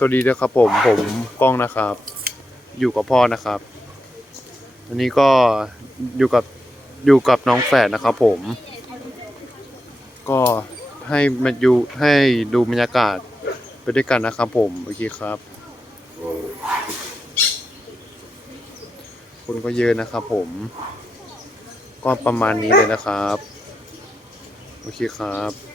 สวัสดีด้วยครับผมผมกล้องนะครับ อยู่กับพ่อนะครับอันนี้ก็อยู่กับอยู่กับน้องแฝดนะครับ ผม ก็ให้มาอยู่ให้ดูบรรยากาศไปด้วยกันนะครับผมโอเคครับ คนก็เยอะนะครับผม ก็ประมาณนี้เลยนะครับ โอเคครับ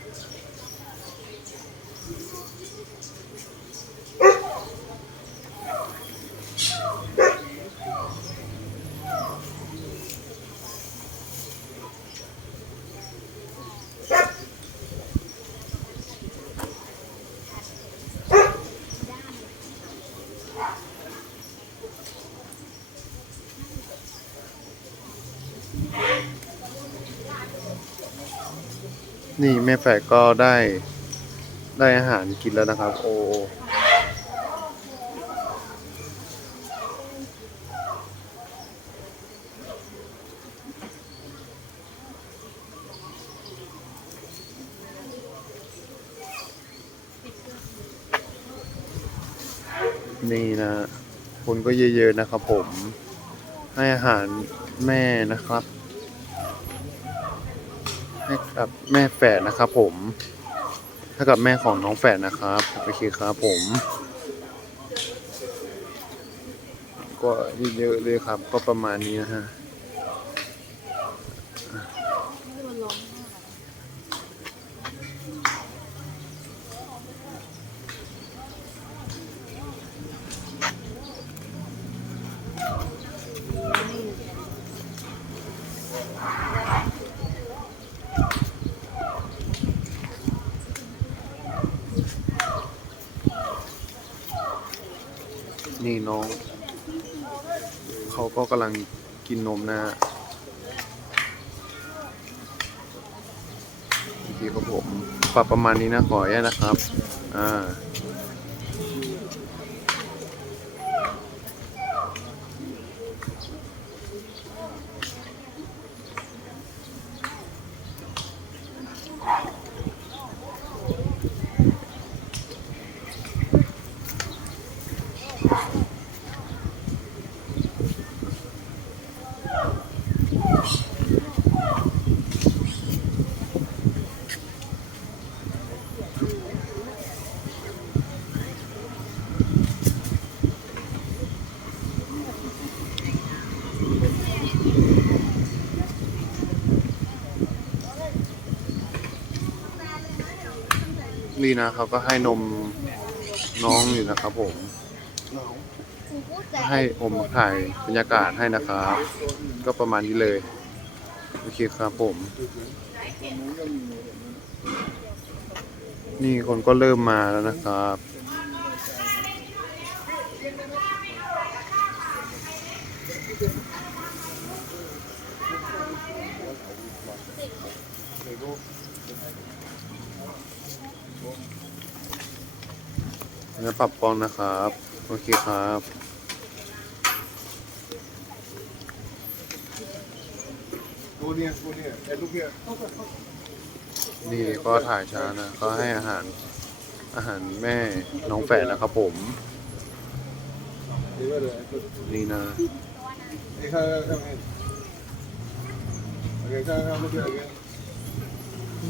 นี่แม่แฝดก็ได้ได้อาหารกินแล้วนะครับ โอ้นี่นะคนก็เยอะๆนะครับผม ให้อาหารแม่นะครับ ให้กับแม่แฝดนะครับผมให้กับแม่ของน้องแฝดนะครับโอเคครับผม ก็เยอะเลยครับก็ประมาณนี้นะฮะ นี่น้อง เขาก็กำลังกินนมนะฮะโอเคครับผมปรับประมาณนี้นะขอแย่นะครับ อ่า นี่นะเขาก็ให้นมน้องอยู่นะครับผมให้ผมถ่ายบรรยากาศให้นะครับ ก็ประมาณนี้เลย โอเคครับผม นี่คนก็เริ่มมาแล้วนะครับ แล้วปรับกล้องนะครับ โอเคครับ Go near, go near. Hey, look here. นี่ก็ถ่ายช้านะ ก็ให้อาหารอาหารแม่น้องแฝดนะครับผม Hey, where the- good. นี่นะ Hey, come, come, come in. Okay, come, come, look here again.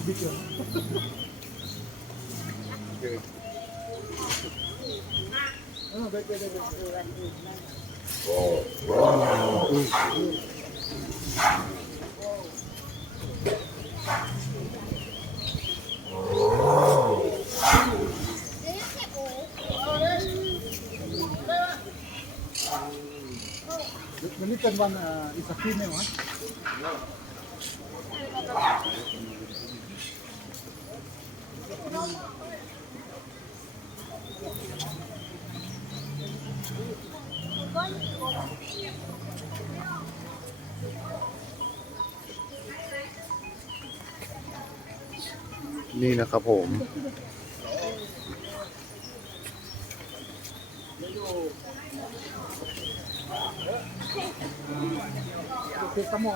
Okay. No, back, back, back, back. วันนี้เป็นวั นอ่าอิสระไหมวะ นี่นะครับผม คือสมอ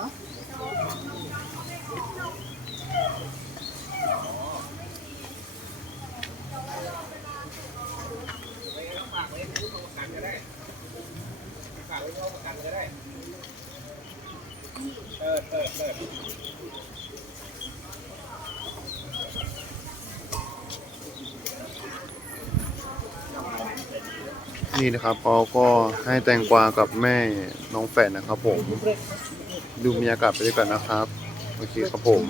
เปิเปิเปิ นี่นะครับเขาก็ให้แตงกวากับแม่น้องแฝดนะครับ ผม ดูบรรยากาศไปด้วยกันนะครับโอเคครับผม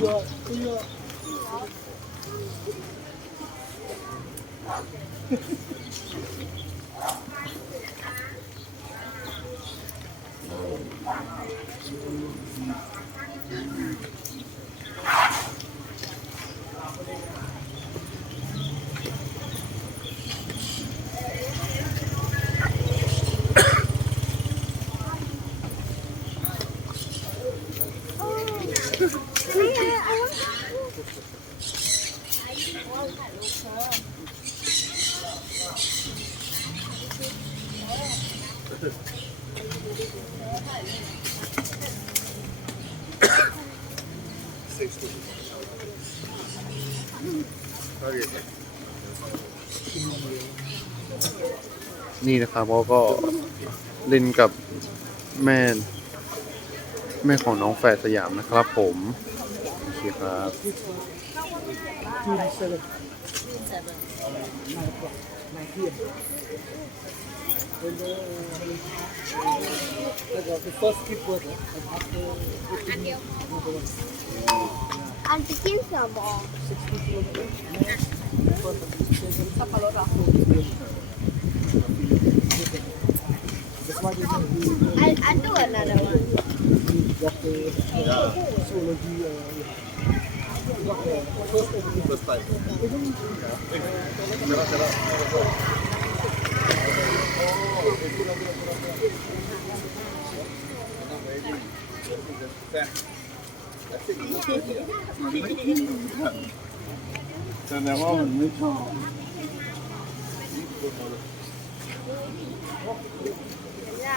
นี่นะครับเขาก็เล่นกับแม่ แม่ของน้องแฝดสยามนะครับผมโอเคครับ First time. Yeah. Thank you. Yeah. Thank First Yeah. Thank you. Kilometers. First, second, สับปะรดเหรอ That's why they say we อันอันตัวน่ะเดี๋ยว we got the uh, zoology. Uh, got the first opening. First time. Karena mau mencong.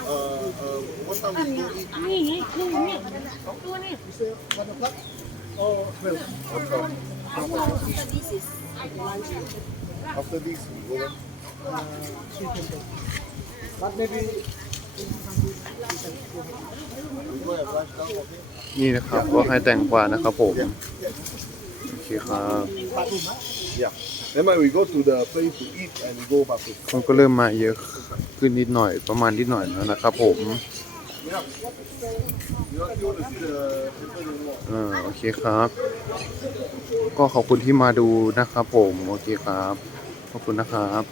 เอ่อเอ่อ what time we go eat นี่นี่นี่นี่ตัวนี่ You say one o'clock or twelve? after this we go back Uh, three ten. But maybe we go have lunch now okay นี่นะครับก็ให้แตงกวานะครับผมโอเคครับ yeah then when we go to the place to eat and we go buffet คนก็เริ่มมาเยอะขึ้นนิดหน่อยประมาณนิดหน่อยแล้วนะครับผม yeah you want you want to see the temple in what อ่าโอเคครับ ก็ขอบคุณที่มาดูนะครับผม โอเคครับ ขอบคุณนะครับ